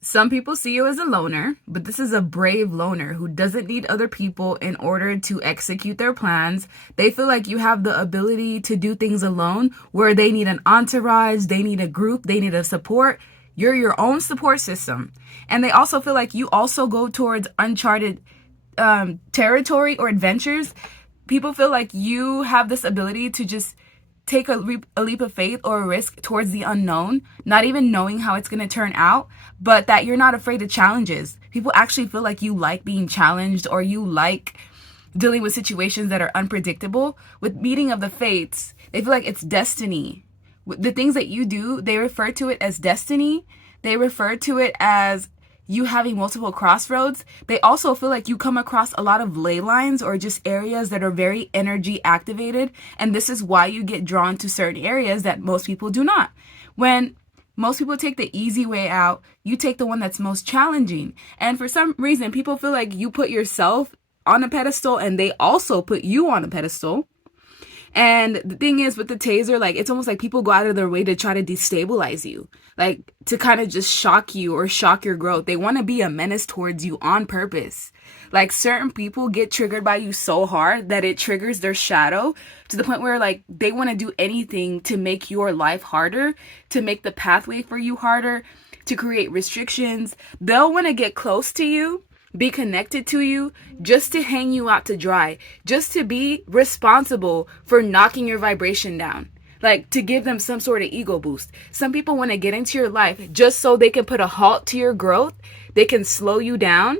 Some people see you as a loner, but this is a brave loner who doesn't need other people in order to execute their plans. They feel like you have the ability to do things alone, where they need an entourage, they need a group, they need a support. You're your own support system. And they also feel like you also go towards uncharted territory or adventures. People feel like you have this ability to just take a leap of faith or a risk towards the unknown, not even knowing how it's going to turn out, but that you're not afraid of challenges. People actually feel like you like being challenged, or you like dealing with situations that are unpredictable. With meeting of the fates, they feel like it's destiny. The things that you do, they refer to it as destiny. They refer to it as you having multiple crossroads. They also feel like you come across a lot of ley lines or just areas that are very energy activated. And this is why you get drawn to certain areas that most people do not. When most people take the easy way out, you take the one that's most challenging. And for some reason, people feel like you put yourself on a pedestal and they also put you on a pedestal. And the thing is with the taser, like, it's almost like people go out of their way to try to destabilize you, like to kind of just shock you or shock your growth. They want to be a menace towards you on purpose. Like, certain people get triggered by you so hard that it triggers their shadow to the point where, like, they want to do anything to make your life harder, to make the pathway for you harder, to create restrictions. They'll want to get close to you, be connected to you, just to hang you out to dry, just to be responsible for knocking your vibration down, like to give them some sort of ego boost. Some people want to get into your life just so they can put a halt to your growth. They can slow you down.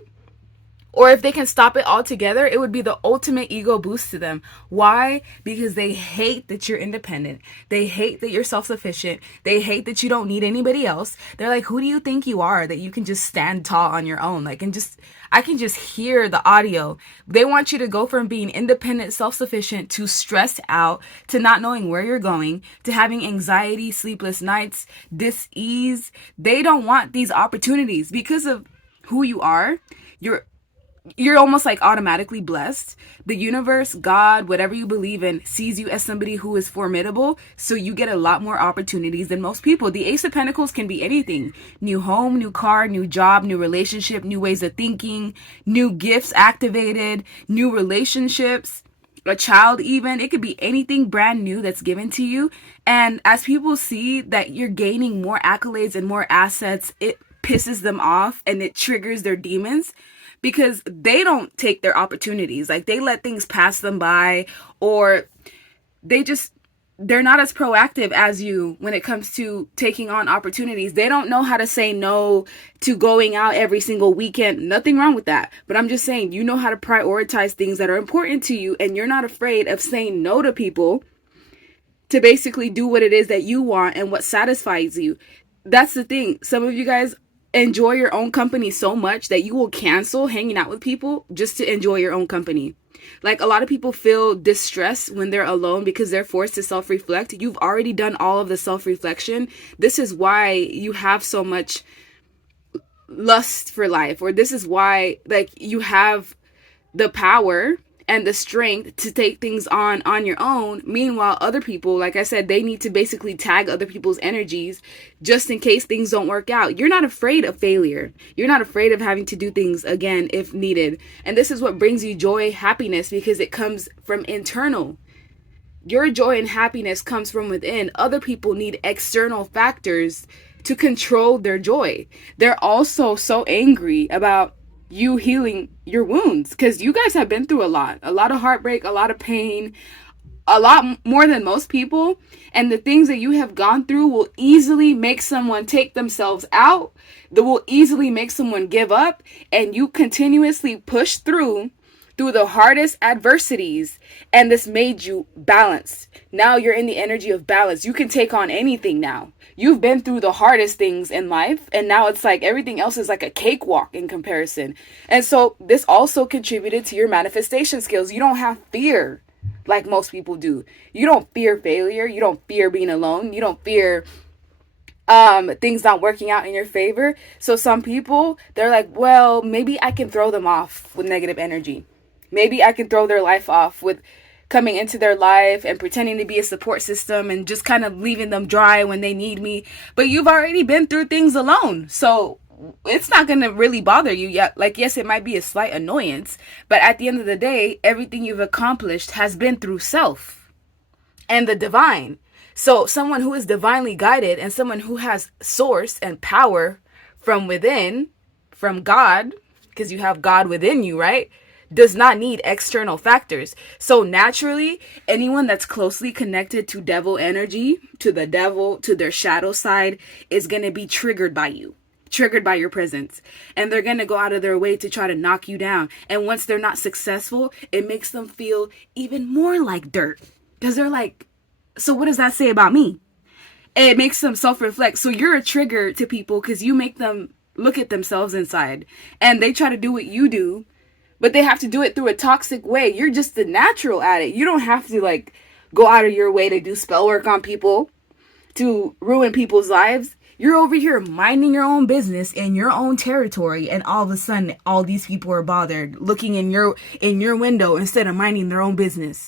Or if they can stop it altogether, it would be the ultimate ego boost to them. Why? Because they hate that you're independent. They hate that you're self-sufficient. They hate that you don't need anybody else. They're like, who do you think you are that you can just stand tall on your own? Like, and just, I can just hear the audio. They want you to go from being independent, self-sufficient, to stressed out, to not knowing where you're going, to having anxiety, sleepless nights, dis-ease. They don't want these opportunities because of who you are. You're almost like automatically blessed. The universe, God, whatever you believe in, sees you as somebody who is formidable. So you get a lot more opportunities than most people. The Ace of Pentacles can be anything. New home, new car, new job, new relationship, new ways of thinking, new gifts activated, new relationships, a child even. It could be anything brand new that's given to you. And as people see that you're gaining more accolades and more assets, it pisses them off and it triggers their demons, because they don't take their opportunities. Like, they let things pass them by, or they're not as proactive as you when it comes to taking on opportunities. They don't know how to say no to going out every single weekend. Nothing wrong with that. But I'm just saying, you know how to prioritize things that are important to you, and you're not afraid of saying no to people to basically do what it is that you want and what satisfies you. That's the thing. Some of you guys enjoy your own company so much that you will cancel hanging out with people just to enjoy your own company. Like, a lot of people feel distressed when they're alone because they're forced to self-reflect. You've already done all of the self-reflection. This is why you have so much lust for life, or this is why, like, you have the power and the strength to take things on your own. Meanwhile, other people, like I said, they need to basically tag other people's energies just in case things don't work out. You're not afraid of failure. You're not afraid of having to do things again if needed. And this is what brings you joy, happiness, because it comes from internal. Your joy and happiness comes from within. Other people need external factors to control their joy. They're also so angry about you healing your wounds, because you guys have been through a lot of heartbreak, a lot of pain, a lot more than most people. And the things that you have gone through will easily make someone take themselves out. That will easily make someone give up. And you continuously push through the hardest adversities, and this made you balanced. Now you're in the energy of balance. You can take on anything now. You've been through the hardest things in life, and now it's like everything else is like a cakewalk in comparison. And so this also contributed to your manifestation skills. You don't have fear like most people do. You don't fear failure. You don't fear being alone. You don't fear things not working out in your favor. So some people, they're like, well, maybe I can throw them off with negative energy. Maybe I can throw their life off with coming into their life and pretending to be a support system and just kind of leaving them dry when they need me. But you've already been through things alone. So it's not going to really bother you yet. Like, yes, it might be a slight annoyance, but at the end of the day, everything you've accomplished has been through self and the divine. So someone who is divinely guided and someone who has source and power from within, from God, because you have God within you, right? Does not need external factors. So naturally, anyone that's closely connected to devil energy, to the devil, to their shadow side, is going to be triggered by you, triggered by your presence. And they're going to go out of their way to try to knock you down. And once they're not successful, it makes them feel even more like dirt. Because they're like, so what does that say about me? And it makes them self-reflect. So you're a trigger to people because you make them look at themselves inside. And they try to do what you do, but they have to do it through a toxic way. You're just the natural at it. You don't have to like go out of your way to do spell work on people, to ruin people's lives. You're over here minding your own business in your own territory, and all of a sudden all these people are bothered looking in your window instead of minding their own business.